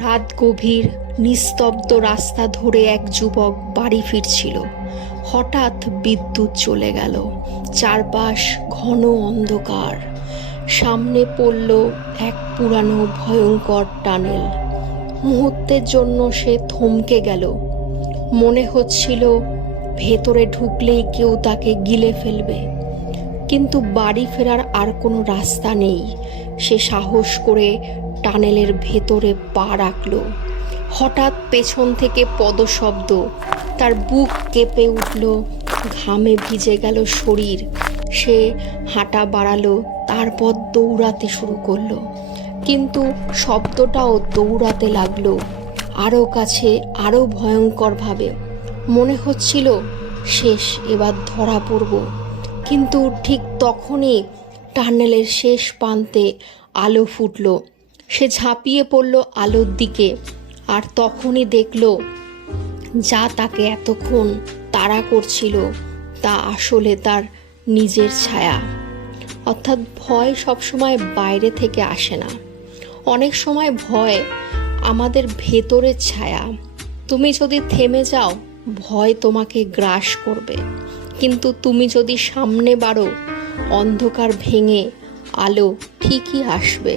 রাত গভীর, নিস্তব্ধ রাস্তা ধরে এক যুবক বাড়ি ফিরছিল। হঠাৎ বিদ্যুৎ চলে গেল। চারপাশ ঘন অন্ধকার। সামনে পড়ল এক পুরানো ভয়ঙ্কর টানেল। মুহূর্তের জন্য সে থমকে গেল। মনে হচ্ছিল ভেতরে ঢুকলেই কেউ তাকে গিলে ফেলবে। কিন্তু বাড়ি ফেরার আর কোনো রাস্তা নেই। সে সাহস করে টানেলের ভেতরে পা রাখল। হঠাৎ পেছন থেকে পদশব্দ। তার বুক কেঁপে উঠল, ঘামে ভিজে গেল শরীর। সে হাঁটা বাড়ালো, তারপর দৌড়াতে শুরু করল। কিন্তু শব্দটাও দৌড়াতে লাগল আরও কাছে আরও ভয়ঙ্করভাবে। মনে হচ্ছিল, শেষ, এবার ধরা পড়ব। কিন্তু ঠিক তখনই টানেলের শেষ প্রান্তে আলো ফুটল। সে ঝাঁপিয়ে পড়ল আলোর দিকে আর তখনই দেখল, যা তাকে এতক্ষণ তাড়া করছিল তা আসলে তার নিজের ছায়া। অর্থাৎ ভয় সবসময় বাইরে থেকে আসে না। অনেক সময় ভয় আমাদের ভেতরের ছায়া। তুমি যদি থেমে যাও, ভয় তোমাকে গ্রাস করবে। কিন্তু তুমি যদি সামনে বাড়ো, অন্ধকার ভেঙে আলো ঠিকই আসবে।